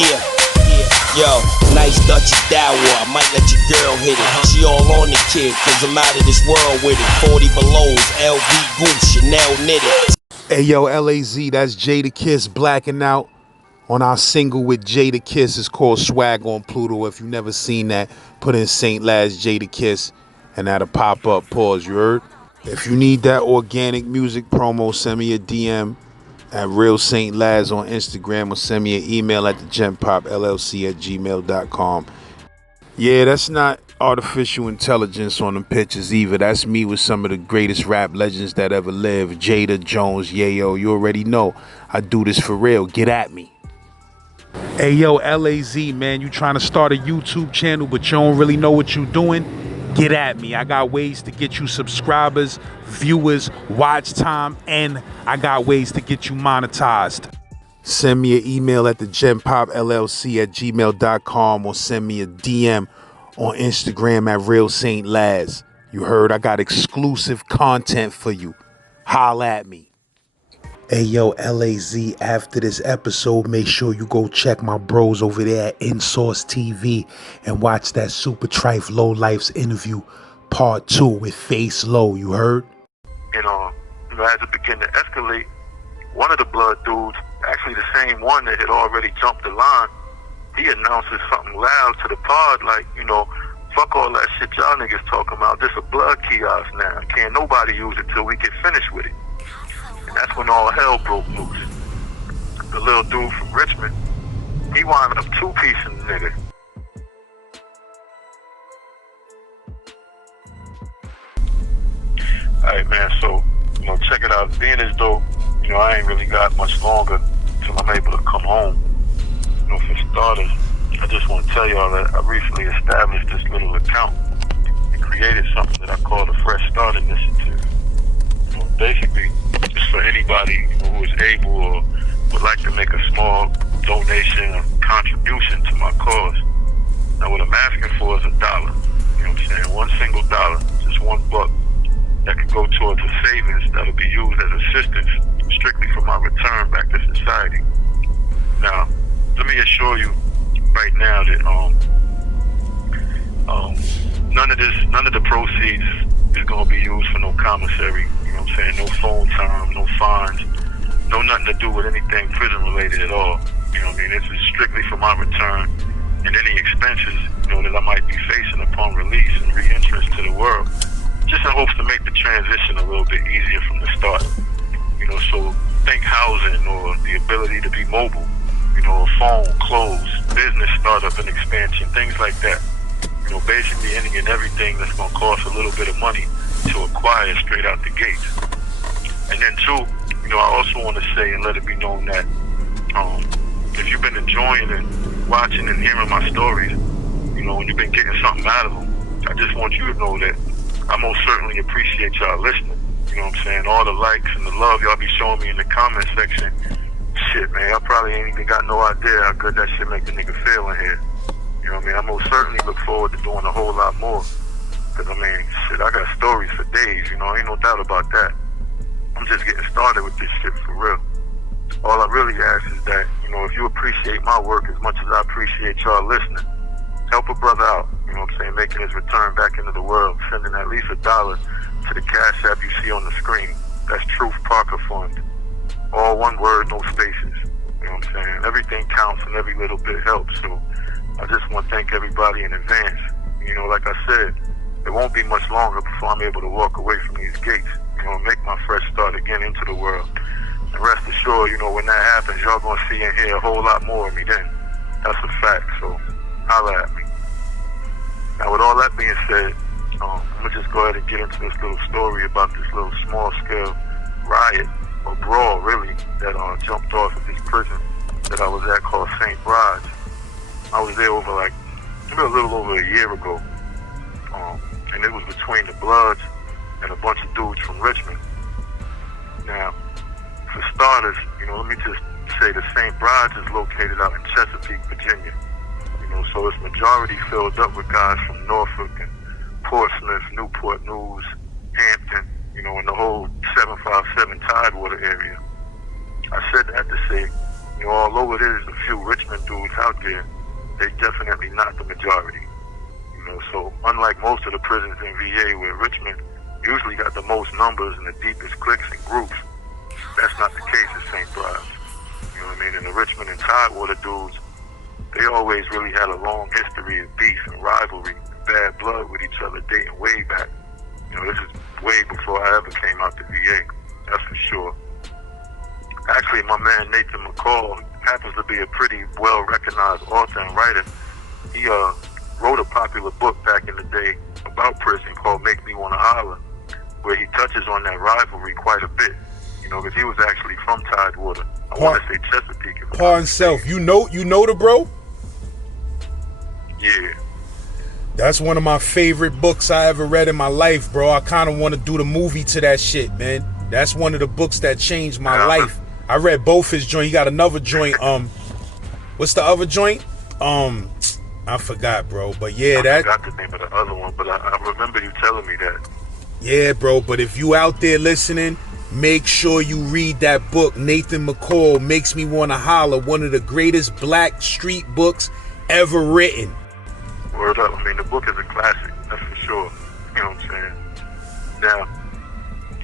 Yeah, yo, nice Dutch Dower. I might let your girl hit it. She all on the kid, cause I'm out of this world with it. 40 belows, LV Goose, Chanel knitted. Hey yo, LAZ, that's Jadakiss blacking out on our single with Jadakiss. It's called Swag on Pluto. If you never seen that, put in St. Laz Jadakiss and that'll pop up. Pause, you heard? If you need that organic music promo, send me a DM at Real St. Laz on Instagram or send me an email at thegenpopllc@gmail.com. Yeah, that's not artificial intelligence on them pictures either. That's me with some of the greatest rap legends that ever lived. Jada, Jones, Yayo, you already know. I do this for real. Get at me. Hey yo, LAZ, man, you trying to start a YouTube channel but you don't really know what you doing? Get at me. I got ways to get you subscribers, viewers, watch time, and I got ways to get you monetized. Send me an email at thegenpopllc@gmail.com or send me a DM on Instagram at Real St. Laz. You heard? I got exclusive content for you. Holla at me. Hey yo, LAZ, after this episode, make sure you go check my bros over there at InSource TV and watch that Super Trife Low Life's interview part 2 with Face Low. You heard? And as it began to escalate, one of the blood dudes, actually the same one that had already jumped the line, he announces something loud to the pod like, fuck all that shit y'all niggas talking about. This a blood kiosk now. Can't nobody use it till we get finished with it. And that's when all hell broke loose. The little dude from Richmond, he wound up two-piecing the nigga. Alright, man, so, check it out. Being as though, I ain't really got much longer till I'm able to come home. For starters, I just want to tell y'all that I recently established this little account and created something that I call the Fresh Start Initiative. Basically, it's for anybody who is able or would like to make a small donation or contribution to my cause. Now, what I'm asking for is $1. You know what I'm saying? One single dollar, just $1 that could go towards a savings that'll be used as assistance strictly for my return back to society. Now, let me assure you right now that none of the proceeds is going to be used for no commissary. You know what I'm saying? No phone time, no fines, no nothing to do with anything prison related at all. You know what I mean? This is strictly for my return and any expenses, that I might be facing upon release and re-entrance to the world. Just in hopes to make the transition a little bit easier from the start. So think housing or the ability to be mobile, a phone, clothes, business startup and expansion, things like that. Basically any and everything that's going to cost a little bit of money to acquire straight out the gate. And then two, I also want to say and let it be known that if you've been enjoying and watching and hearing my stories, when you've been getting something out of them, I just want you to know that I most certainly appreciate y'all listening. You know what I'm saying? All the likes and the love y'all be showing me in the comment section. Shit, man, I probably ain't even got no idea how good that shit make the nigga feel in here. You know what I mean? I most certainly look forward to doing a whole lot more. Cause shit, I got stories for days, ain't no doubt about that. I'm just getting started with this shit for real. All I really ask is that, if you appreciate my work as much as I appreciate y'all listening, help a brother out, making his return back into the world, sending at least $1 to the Cash App you see on the screen. That's Truth Parker Fund. All one word, no spaces. You know what I'm saying? Everything counts and every little bit helps. So I just want to thank everybody in advance. Like I said, it won't be much longer before I'm able to walk away from these gates, make my fresh start again into the world. And rest assured, when that happens, y'all gonna see and hear a whole lot more of me then. That's a fact, so holla at me. Now with all that being said, I'm gonna just go ahead and get into this little story about this little small scale riot, or brawl really, that jumped off at this prison that I was at called St. Brod's. I was there over a little over a year ago. And it was between the Bloods and a bunch of dudes from Richmond. Now, for starters, let me just say that St. Brod's is located out in Chesapeake, Virginia. So it's majority filled up with guys from Norfolk and Portsmouth, Newport News, Hampton, in the whole 757 Tidewater area. I said that to say, You know, although it is a few Richmond dudes out there, they definitely not the majority. You know, so unlike most of the prisons in VA, where Richmond usually got the most numbers and the deepest cliques and groups, that's not the case at St. Bride's. You know what I mean? And the Richmond and Tidewater dudes, they always really had a long history of beef and rivalry and bad blood with each other dating way back. You know, this is way before I ever came out to VA, that's for sure. Actually, my man Nathan McCall happens to be a pretty well-recognized author and writer. He wrote a popular book back in the day about prison called Make Me Wanna Holler, where he touches on that rivalry quite a bit. You know, because he was actually from Tidewater. I want to say Chesapeake. Pardon self. You know the bro? Yeah. That's one of my favorite books I ever read in my life, bro. I kind of want to do the movie to that shit, man. That's one of the books that changed my life. I read both his joint. He got another joint. What's the other joint? I forgot, bro. But yeah, I forgot the name of the other one, but I remember you telling me that. Yeah, bro. But if you out there listening, make sure you read that book. Nathan McCall, Makes Me Wanna Holler. One of the greatest black street books ever written. Word up. I mean, the book is a classic. That's for sure. You know what I'm saying? Now,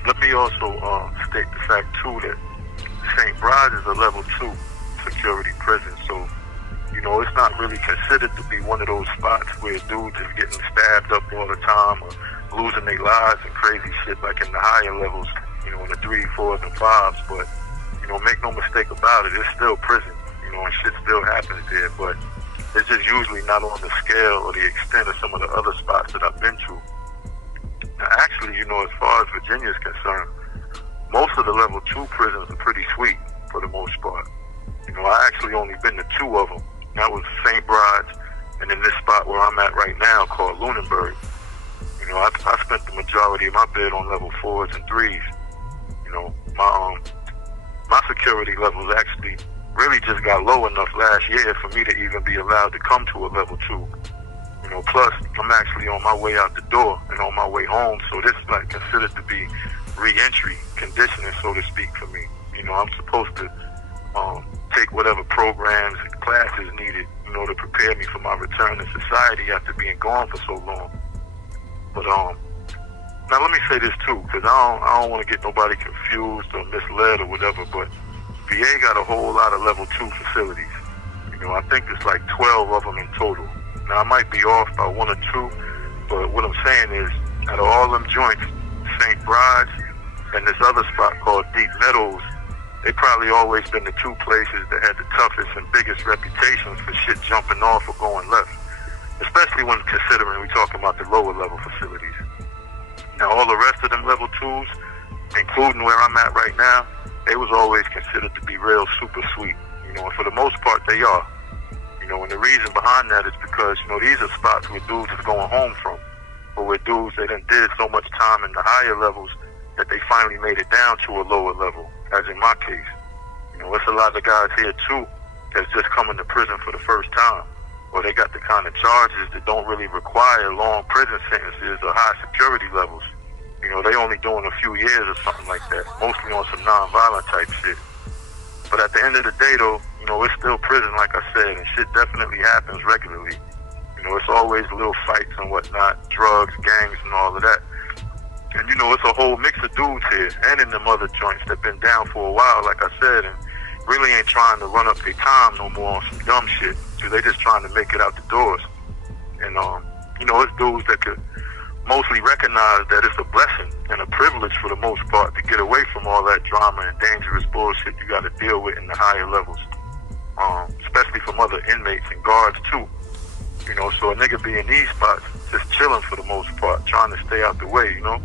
let me also state the fact, too, that St. Bride's is a level 2 security prison, so, you know, it's not really considered to be one of those spots where dudes is getting stabbed up all the time or losing their lives and crazy shit like in the higher levels, you know, in the 3s, 4s, and 5s, but, you know, make no mistake about it, it's still prison, you know, and shit still happens there, but it's just usually not on the scale or the extent of some of the other spots that I've been to. Now, actually, you know, as far as Virginia is concerned, most of the level 2 prisons are pretty sweet for the most part. You know, I actually only been to 2 of them. That was St. Bride's and in this spot where I'm at right now called Lunenburg. You know, I spent the majority of my bid on level 4s and 3s. You know, my security levels actually really just got low enough last year for me to even be allowed to come to a level 2. You know, plus I'm actually on my way out the door and on my way home, so this is like considered to be re-entry conditioning, so to speak, for me. You know, I'm supposed to take whatever programs and classes needed, you know, to prepare me for my return to society after being gone for so long. But now let me say this too, because I don't want to get nobody confused or misled or whatever, but VA got a whole lot of level 2 facilities. You know, I think it's like 12 of them in total. Now I might be off by 1 or 2, but what I'm saying is, out of all them joints, St. Bride's and this other spot called Deep Meadows, they probably always been the 2 places that had the toughest and biggest reputations for shit jumping off or going left, especially when considering we talking about the lower level facilities. Now all the rest of them level 2s, including where I'm at right now, they was always considered to be real super sweet, you know, and for the most part they are. You know, and the reason behind that is because, you know, these are spots where dudes is going home from, or where dudes they done did so much time in the higher levels that they finally made it down to a lower level, as in my case. You know, it's a lot of guys here too that's just coming to prison for the first time, or they got the kind of charges that don't really require long prison sentences or high security levels. You know, they only doing a few years or something like that, mostly on some non-violent type shit. But at the end of the day though, you know, it's still prison like I said, and shit definitely happens regularly. You know, it's always little fights and whatnot, drugs, gangs, and all of that. And, you know, it's a whole mix of dudes here and in them other joints that been down for a while, like I said, and really ain't trying to run up their time no more on some dumb shit, because they just trying to make it out the doors. And, you know, it's dudes that could mostly recognize that it's a blessing and a privilege for the most part to get away from all that drama and dangerous bullshit you got to deal with in the higher levels, especially from other inmates and guards too. You know, so a nigga be in these spots just chilling for the most part, trying to stay out the way, you know.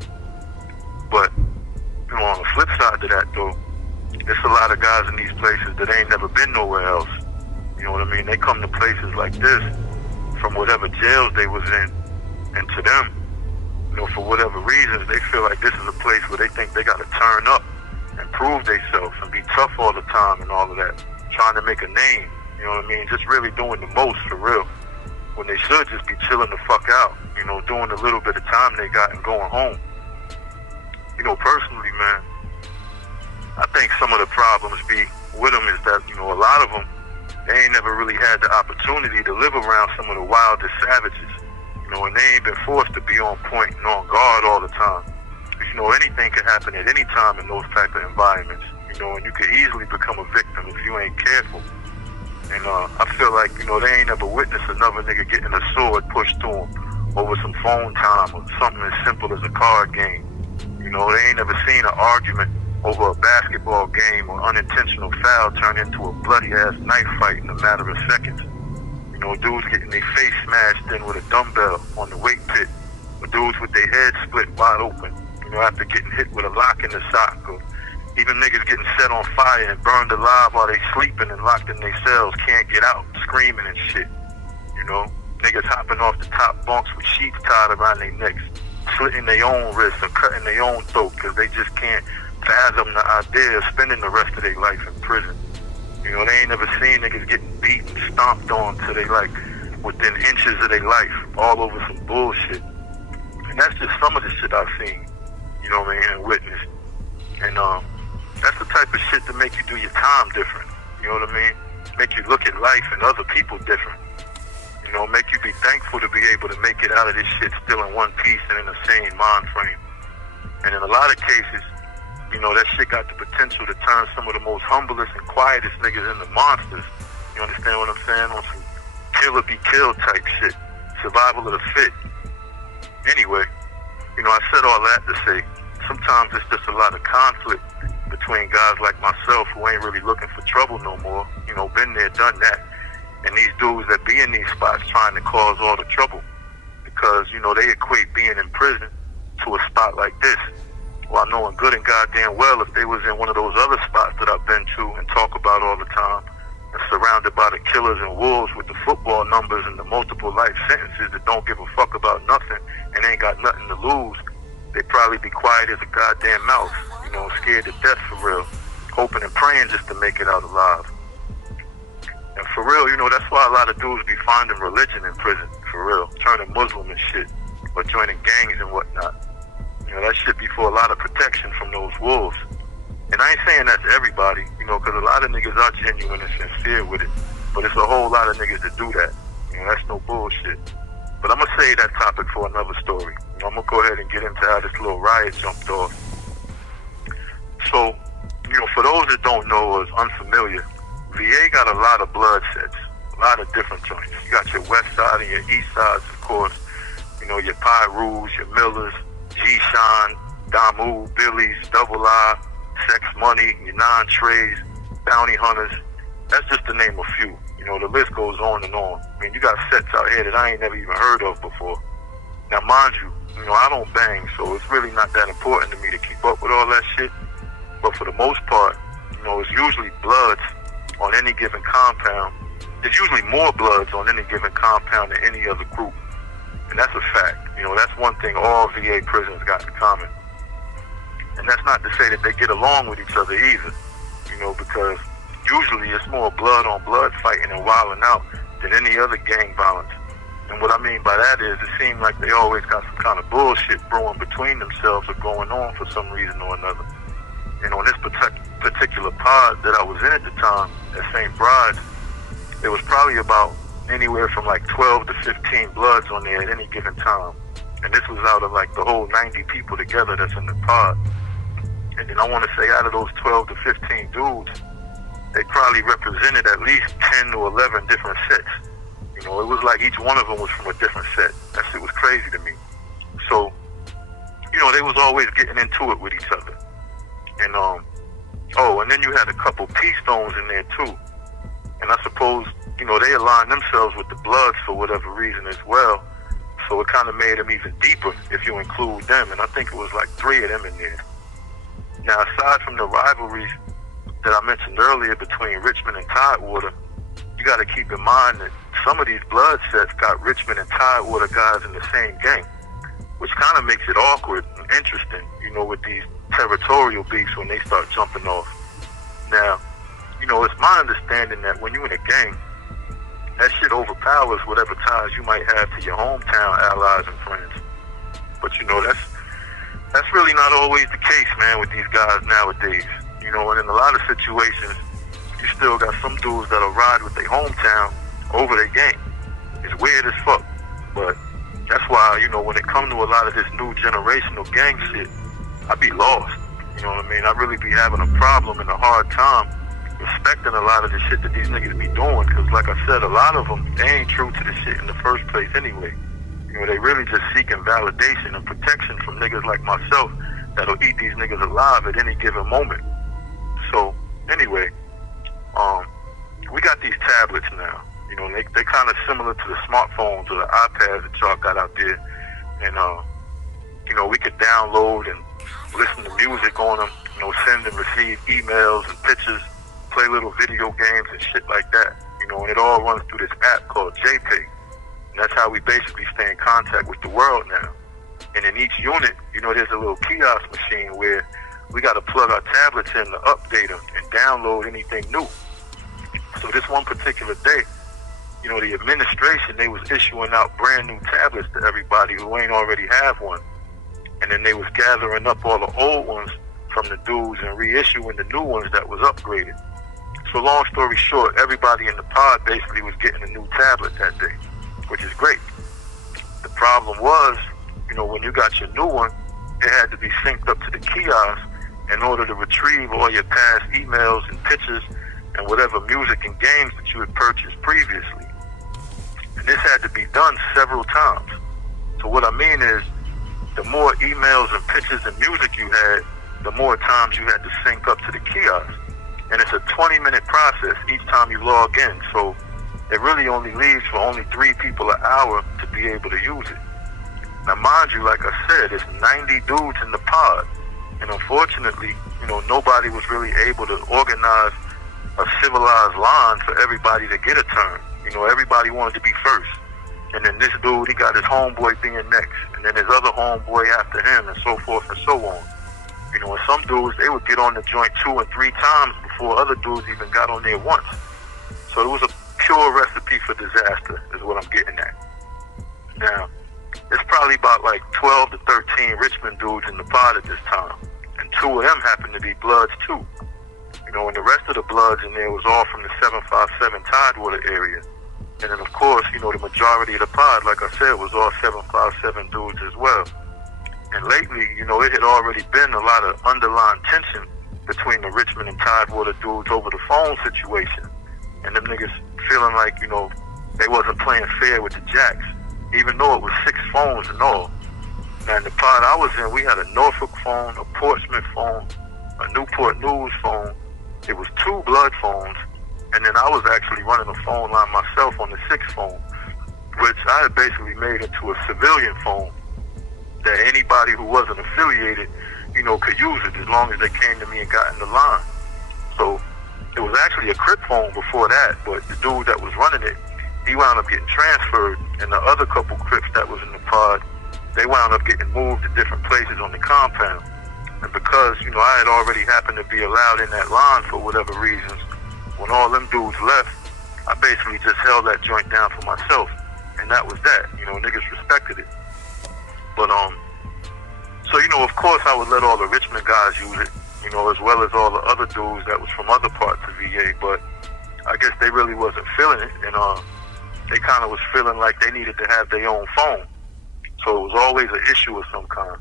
But, you know, on the flip side to that though, there's a lot of guys in these places that ain't never been nowhere else. You know what I mean? They come to places like this from whatever jails they was in, and to them, you know, for whatever reasons, they feel like this is a place where they think they got to turn up and prove themselves and be tough all the time and all of that, trying to make a name, you know what I mean? Just really doing the most for real, when they should just be chilling the fuck out, you know, doing the little bit of time they got and going home. You know, personally, man, I think some of the problems be with them is that, you know, a lot of them, they ain't never really had the opportunity to live around some of the wildest savages. You know, and they ain't been forced to be on point and on guard all the time. Because, you know, anything can happen at any time in those type of environments. You know, and you could easily become a victim if you ain't careful. And I feel like, you know, they ain't ever witnessed another nigga getting a sword pushed to him over some phone time or something as simple as a card game. You know, they ain't ever seen an argument over a basketball game or unintentional foul turn into a bloody-ass knife fight in a matter of seconds. You know, dudes getting their face smashed in with a dumbbell on the weight pit, or dudes with their heads split wide open, you know, after getting hit with a lock in the sock, or even niggas getting set on fire and burned alive while they sleeping and locked in their cells, can't get out, screaming and shit. You know, niggas hopping off the top bunks with sheets tied around their necks, slitting their own wrists or cutting their own throat because they just can't fathom the idea of spending the rest of their life in prison. You know, they ain't never seen niggas getting beat and stomped on till they like within inches of their life, all over some bullshit. And that's just some of the shit I've seen, you know what I mean, and witnessed. And that's the type of shit that make you do your time different, you know what I mean? Make you look at life and other people different. You know, make you be thankful to be able to make it out of this shit still in one piece and in the same mind frame. And in a lot of cases, you know, that shit got the potential to turn some of the most humblest and quietest niggas into monsters. You understand what I'm saying? On some kill or be killed type shit. Survival of the fit. Anyway, you know, I said all that to say, sometimes it's just a lot of conflict between guys like myself who ain't really looking for trouble no more. You know, been there, done that. And these dudes that be in these spots trying to cause all the trouble. Because, you know, they equate being in prison to a spot like this, while knowing good and goddamn well if they was in one of those other spots that I've been to and talk about all the time, and surrounded by the killers and wolves with the football numbers and the multiple life sentences that don't give a fuck about nothing and ain't got nothing to lose, they'd probably be quiet as a goddamn mouse, you know, scared to death for real, hoping and praying just to make it out alive. And for real, you know, that's why a lot of dudes be finding religion in prison, for real, turning Muslim and shit, or joining gangs and whatnot. You know, that shit be for a lot of protection from those wolves. And I ain't saying that's everybody, you know, because a lot of niggas are genuine and sincere with it. But it's a whole lot of niggas that do that. You know, that's no bullshit. But I'm going to save that topic for another story. You know, I'm going to go ahead and get into how this little riot jumped off. So, you know, for those that don't know or is unfamiliar, VA got a lot of blood sets, a lot of different joints. You got your west side and your east sides, of course. You know, your Pyrus, your Millers, G-Shine, Damu, Billy's, Double I, Sex Money, your non-trays, Bounty Hunters. That's just to name a few. You know, the list goes on and on. I mean, you got sets out here that I ain't never even heard of before. Now, mind you, you know, I don't bang, so it's really not that important to me to keep up with all that shit. But for the most part, you know, it's usually bloods on any given compound. There's usually more bloods on any given compound than any other group. And that's a fact. You know, that's one thing all VA prisons got in common. And that's not to say that they get along with each other either. You know, because usually it's more blood on blood fighting and wilding out than any other gang violence. And what I mean by that is it seems like they always got some kind of bullshit brewing between themselves or going on for some reason or another. And on this particular pod that I was in at the time, at St. Bride's, there was probably about anywhere from like 12 to 15 bloods on there at any given time. And this was out of like the whole 90 people together that's in the pod. And then I want to say out of those 12 to 15 dudes, they probably represented at least 10 to 11 different sets. You know, it was like each one of them was from a different set. That shit was crazy to me. So, you know, they was always getting into it with each other. And, and then you had a couple P-Stones in there too. And I suppose, you know, they aligned themselves with the Bloods for whatever reason as well. So it kind of made them even deeper if you include them. And I think it was like 3 of them in there. Now, aside from the rivalries that I mentioned earlier between Richmond and Tidewater, you got to keep in mind that some of these blood sets got Richmond and Tidewater guys in the same gang, which kind of makes it awkward and interesting, you know, with these territorial beefs when they start jumping off. Now, you know, it's my understanding that when you're in a gang, that shit overpowers whatever ties you might have to your hometown allies and friends. But, you know, that's really not always the case, man, with these guys nowadays. You know, and in a lot of situations, you still got some dudes that'll ride with their hometown over their gang. It's weird as fuck. But that's why, you know, when it comes to a lot of this new generational gang shit, I be lost. You know what I mean? I really be having a problem and a hard time respecting a lot of the shit that these niggas be doing. Because like I said, a lot of them, they ain't true to the shit in the first place anyway. You know, they really just seeking validation and protection from niggas like myself that'll eat these niggas alive at any given moment. So, anyway, we got these tablets now. You know, they kind of similar to the smartphones or the iPads that y'all got out there. And, you know, we could download and listen to music on them, you know, send and receive emails and pictures, play little video games and shit like that. You know, and it all runs through this app called JPay. And that's how we basically stay in contact with the world now. And in each unit, you know, there's a little kiosk machine where we got to plug our tablets in to update them and download anything new. So this one particular day, you know, the administration, they was issuing out brand new tablets to everybody who ain't already have one. And then they was gathering up all the old ones from the dudes and reissuing the new ones that was upgraded. So long story short, everybody in the pod basically was getting a new tablet that day, which is great. The problem was, you know, when you got your new one, it had to be synced up to the kiosk in order to retrieve all your past emails and pictures and whatever music and games that you had purchased previously. And this had to be done several times. So what I mean is, the more emails and pictures and music you had, the more times you had to sync up to the kiosk. And it's a 20-minute process each time you log in. So it really only leaves for only 3 people an hour to be able to use it. Now, mind you, like I said, it's 90 dudes in the pod. And unfortunately, you know, nobody was really able to organize a civilized line for everybody to get a turn. You know, everybody wanted to be first. And then this dude, he got his homeboy being next. And then his other homeboy after him, and so forth and so on. You know, and some dudes, they would get on the joint 2 and 3 times before other dudes even got on there once. So it was a pure recipe for disaster, is what I'm getting at. Now, it's probably about like 12 to 13 Richmond dudes in the pod at this time. And 2 of them happen to be Bloods too. You know, and the rest of the Bloods in there was all from the 757 Tidewater area. And then, of course, you know, the majority of the pod, like I said, was all 757 dudes as well. And lately, you know, it had already been a lot of underlying tension between the Richmond and Tidewater dudes over the phone situation. And them niggas feeling like, you know, they wasn't playing fair with the Jacks, even though it was 6 phones and all. Now, in the pod I was in, we had a Norfolk phone, a Portsmouth phone, a Newport News phone. It was 2 Blood phones. And then I was actually running a phone line myself on the 6th phone, which I had basically made into a civilian phone that anybody who wasn't affiliated, you know, could use it as long as they came to me and got in the line. So it was actually a Crip phone before that, but the dude that was running it, he wound up getting transferred, and the other couple Crips that was in the pod, they wound up getting moved to different places on the compound. And because, you know, I had already happened to be allowed in that line for whatever reasons, when all them dudes left, I basically just held that joint down for myself. And that was that. You know, niggas respected it. But, so, you know, of course I would let all the Richmond guys use it, you know, as well as all the other dudes that was from other parts of VA. But I guess they really wasn't feeling it. And they kind of was feeling like they needed to have their own phone. So it was always an issue of some kind.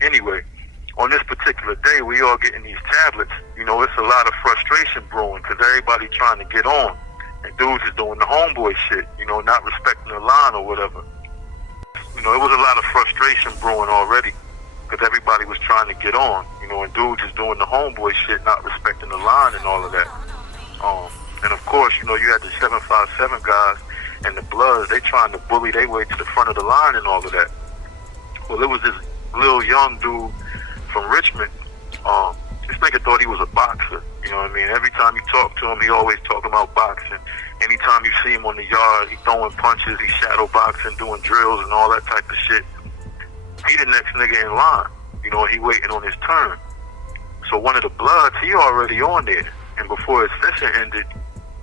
Anyway, on this particular day, we all getting these tablets. You know, it's a lot of frustration brewing because everybody trying to get on. And dudes is doing the homeboy shit, you know, not respecting the line or whatever. You know, it was a lot of frustration brewing already because everybody was trying to get on, you know, and dudes is doing the homeboy shit, not respecting the line and all of that. And of course, you know, you had the 757 guys and the Bloods, they trying to bully their way to the front of the line and all of that. Well, it was this little young dude from Richmond. This nigga thought he was a boxer, you know what I mean? Every time you talk to him, he always talking about boxing. Anytime you see him on the yard, he throwing punches, he shadow boxing, doing drills and all that type of shit. He the next nigga in line, you know, he waiting on his turn. So one of the Bloods, he already on there. And before his session ended,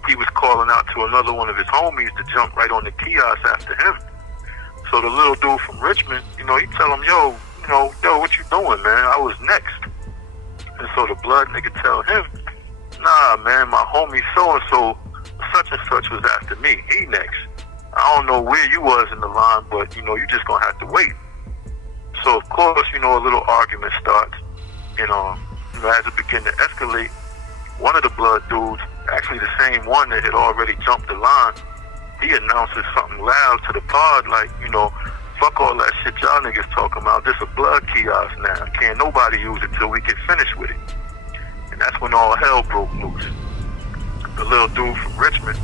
he was calling out to another one of his homies to jump right on the kiosk after him. So the little dude from Richmond, you know, he tell him, yo, what you doing, man? I was next. And so the Blood nigga tell him, Nah, man, my homie so-and-so, such and such was after me. He next. I don't know where you was in the line, but, you just gonna have to wait. So, of course, a little argument starts. As it began to escalate, one of the blood dudes, actually the same one that had already jumped the line, he announces something loud to the pod like, fuck all that shit y'all niggas talking about. This a blood kiosk now. Can't nobody use it till we get finished with it. And that's when all hell broke loose. The little dude from Richmond,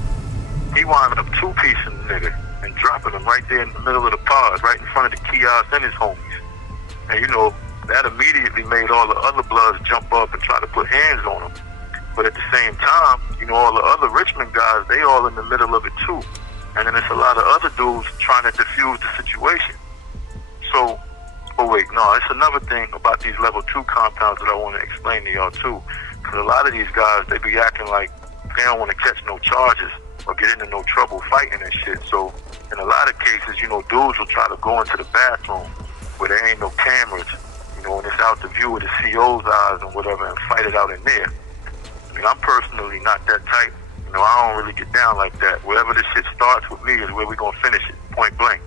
he wound up two-piecing the nigga and dropping him right there in the middle of the pod, right in front of the kiosk and his homies. And that immediately made all the other bloods jump up and try to put hands on him. But at the same time, all the other Richmond guys, they all in the middle of it too. And then there's a lot of other dudes trying to defuse the situation. So, it's another thing about these level 2 compounds that I want to explain to y'all too. Because a lot of these guys, they be acting like they don't want to catch no charges or get into no trouble fighting and shit. So, in a lot of cases, dudes will try to go into the bathroom where there ain't no cameras, and it's out the view of the CO's eyes and whatever, and fight it out in there. I mean, I'm personally not that type. I don't really get down like that. Wherever this shit starts with me is where we gonna finish it, point blank.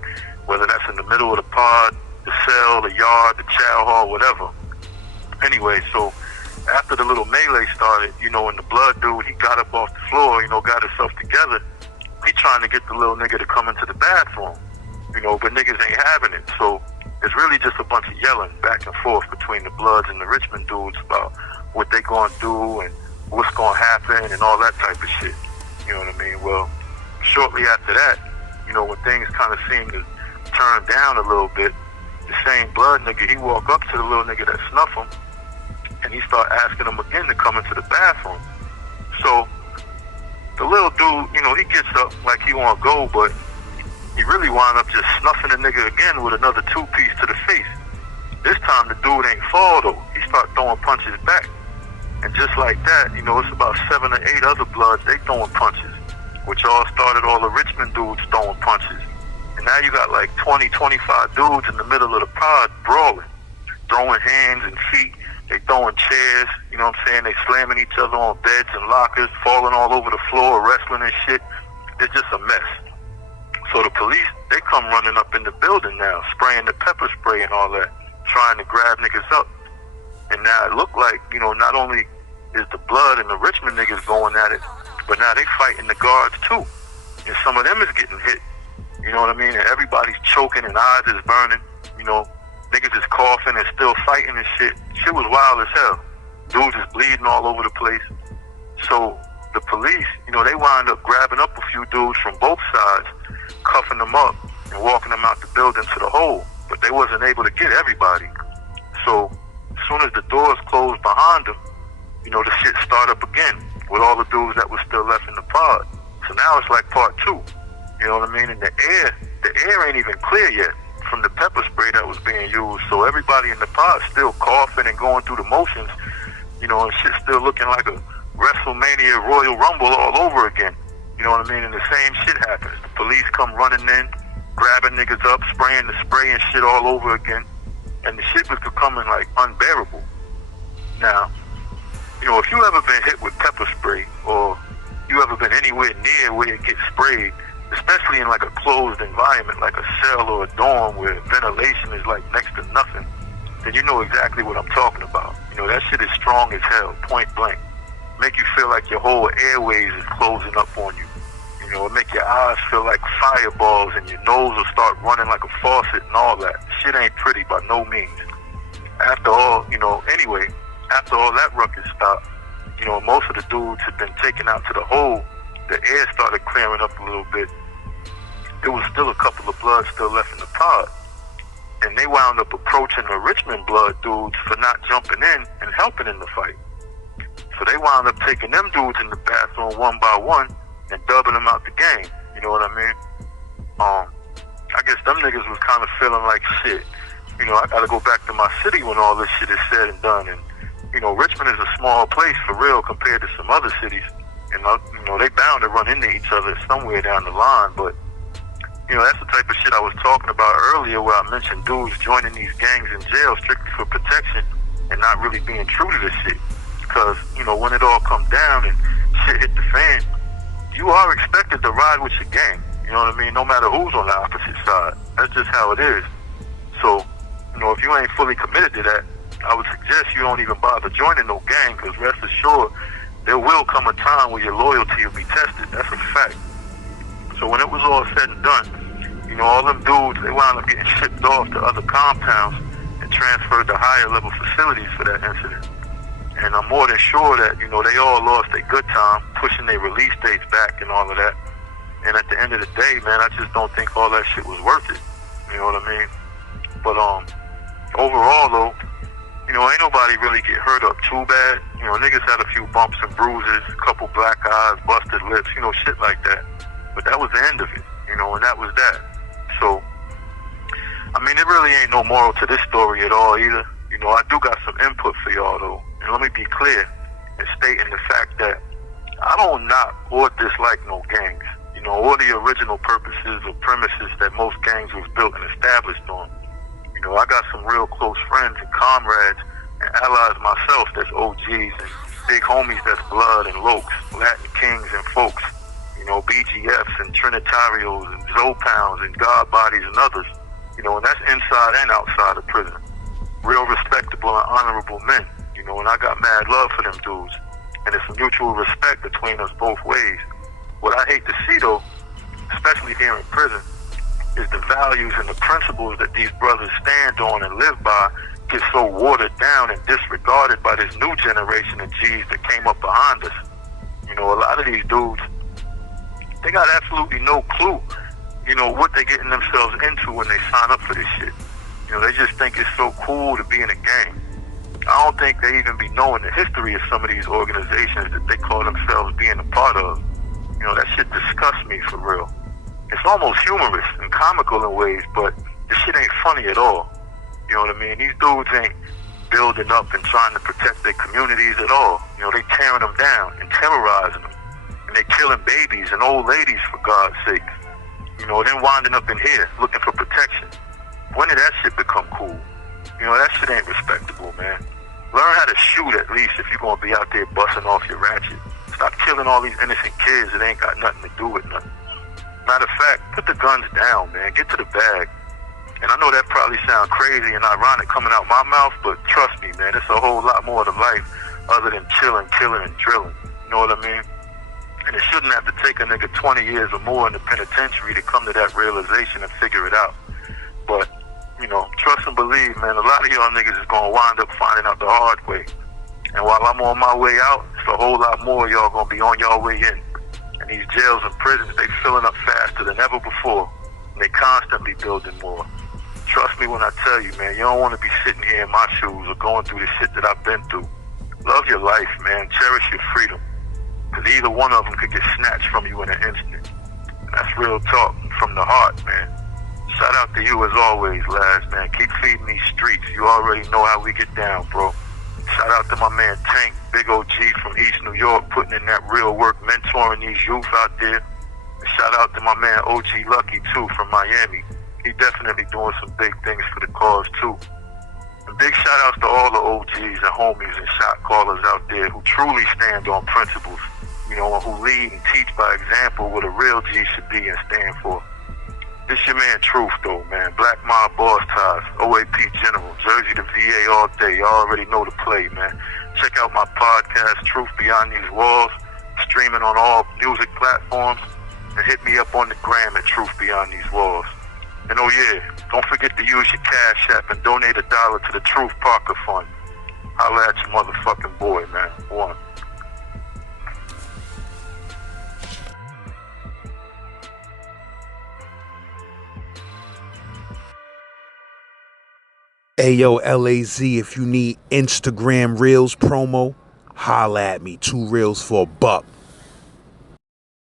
Whether that's in the middle of the pod, the cell, the yard, the chow hall, whatever. Anyway, so after the little melee started, and the blood dude, he got up off the floor, got himself together. He trying to get the little nigga to come into the bathroom, but niggas ain't having it. So it's really just a bunch of yelling back and forth between the Bloods and the Richmond dudes about what they gonna do and what's gonna happen and all that type of shit. You know what I mean? Well, shortly after that, when things kind of seemed to turn down a little bit, the same blood nigga, he walk up to the little nigga that snuffed him, and he start asking him again to come into the bathroom. So the little dude, he gets up like he wanna go, but he really wound up just snuffing the nigga again with another two-piece to the face. This time the dude ain't fall though. He start throwing punches back. And just like that, it's about 7 or 8 other bloods, they throwing punches, which all started all the Richmond dudes throwing punches. And now you got like 20, 25 dudes in the middle of the pod brawling, throwing hands and feet. They throwing chairs, They slamming each other on beds and lockers, falling all over the floor, wrestling and shit. It's just a mess. So the police, they come running up in the building now, spraying the pepper spray and all that, trying to grab niggas up. And now it look like, not only is the blood and the Richmond niggas going at it, but now they fighting the guards too. And some of them is getting hit. You know what I mean? And everybody's choking and eyes is burning. Niggas is coughing and still fighting and shit. Shit was wild as hell. Dudes is bleeding all over the place. So the police, they wound up grabbing up a few dudes from both sides, cuffing them up and walking them out the building to the hole. But they wasn't able to get everybody. So as soon as the doors closed behind them, the shit started up again with all the dudes that was still left in the pod. So now it's like part 2. You know what I mean? And the air ain't even clear yet from the pepper spray that was being used. So everybody in the pod still coughing and going through the motions, and shit still looking like a WrestleMania Royal Rumble all over again. You know what I mean? And the same shit happens. The police come running in, grabbing niggas up, spraying the spray and shit all over again. And the shit was becoming like unbearable. Now, if you ever been hit with pepper spray, or you ever been anywhere near where it gets sprayed, especially in like a closed environment, like a cell or a dorm where ventilation is like next to nothing, then you know exactly what I'm talking about. That shit is strong as hell, point blank. Make you feel like your whole airways is closing up on you. It make your eyes feel like fireballs and your nose will start running like a faucet and all that. Shit ain't pretty by no means. After all, anyway, after all that ruckus stopped, most of the dudes had been taken out to the hole. The air started clearing up a little bit. There was still a couple of bloods still left in the pod. And they wound up approaching the Richmond blood dudes for not jumping in and helping in the fight. So they wound up taking them dudes in the bathroom one by one and dubbing them out the game. You know what I mean? I guess them niggas was kind of feeling like shit. I gotta go back to my city when all this shit is said and done. And, Richmond is a small place for real compared to some other cities. And, they bound to run into each other somewhere down the line. But, that's the type of shit I was talking about earlier where I mentioned dudes joining these gangs in jail strictly for protection and not really being true to this shit. because, you know, when it all comes down and shit hit the fan, you are expected to ride with your gang. You know what I mean? No matter who's on the opposite side. That's just how it is. So, you know, if you ain't fully committed to that, I would suggest you don't even bother joining no gang, because rest assured, there will come a time where your loyalty will be tested. That's a fact. So when it was all said and done, you know, all them dudes, they wound up getting shipped off to other compounds and transferred to higher level facilities for that incident. And I'm more than sure that, you know, they all lost a good time pushing their release dates back and all of that. And at the end of the day, man, I just don't think all that shit was worth it. You know what I mean? But overall, though, you know, ain't nobody really get hurt up too bad. You know, niggas had a few bumps and bruises, a couple black eyes, busted lips, you know, shit like that. But that was the end of it, you know, and that was that. So, I mean, it really ain't no moral to this story at all either. You know, I do got some input for y'all, though. And let me be clear in stating the fact that I don't knock or dislike no gangs. You know, or the original purposes or premises that most gangs was built and established on. You know, I got some real close friends and comrades and allies myself that's OGs and big homies that's Blood and Lokes, Latin Kings and folks. You know, BGFs and Trinitarios and Zopounds and God Bodies and others. You know, and that's inside and outside of prison. Real respectable and honorable men. You know, and I got mad love for them dudes. And it's a mutual respect between us both ways. What I hate to see, though, especially here in prison, is the values and the principles that these brothers stand on and live by get so watered down and disregarded by this new generation of G's that came up behind us. You know, a lot of these dudes, they got absolutely no clue, you know, what they're getting themselves into when they sign up for this shit. You know, they just think it's so cool to be in a gang. I don't think they even be knowing the history of some of these organizations that they call themselves being a part of. You know, that shit disgusts me for real. It's almost humorous and comical in ways, but this shit ain't funny at all. You know what I mean? These dudes ain't building up and trying to protect their communities at all. You know, they tearing them down and terrorizing them. And they killing babies and old ladies, for God's sake. You know, then winding up in here looking for protection. When did that shit become cool? You know, that shit ain't respectable, man. Learn how to shoot at least if you're going to be out there busting off your ratchet. Stop killing all these innocent kids that ain't got nothing to do with nothing. Matter of fact, put the guns down, man. Get to the bag. And I know that probably sounds crazy and ironic coming out my mouth, but trust me, man, it's a whole lot more to life other than chilling, killing, and drilling. You know what I mean? And it shouldn't have to take a nigga 20 years or more in the penitentiary to come to that realization and figure it out. But, you know, trust and believe, man, a lot of y'all niggas is going to wind up finding out the hard way. And while I'm on my way out, it's a whole lot more of y'all going to be on y'all way in. And these jails and prisons, they filling up faster than ever before. And they constantly building more. Trust me when I tell you, man, you don't want to be sitting here in my shoes or going through the shit that I've been through. Love your life, man. Cherish your freedom. Because either one of them could get snatched from you in an instant. And that's real talk from the heart, man. Shout out to you as always, lads, man. Keep feeding these streets. You already know how we get down, bro. Shout out to my man Tank, big OG from East New York, putting in that real work, mentoring these youth out there. And shout out to my man OG Lucky, too, from Miami. He definitely doing some big things for the cause, too. And big shout outs to all the OGs and homies and shot callers out there who truly stand on principles, you know, and who lead and teach by example what a real G should be and stand for. This your man Truth, though, man. Black Mob Boss Ties, OAP General, Jersey to VA all day. Y'all already know the play, man. Check out my podcast, Truth Beyond These Walls, streaming on all music platforms. And hit me up on the gram at Truth Beyond These Walls. And oh yeah, don't forget to use your Cash App and donate $1 to the Truth Parker Fund. Holla at your motherfucking boy, man. One. Ayo, LAZ, if you need Instagram Reels promo, holla at me. 2 reels for $1.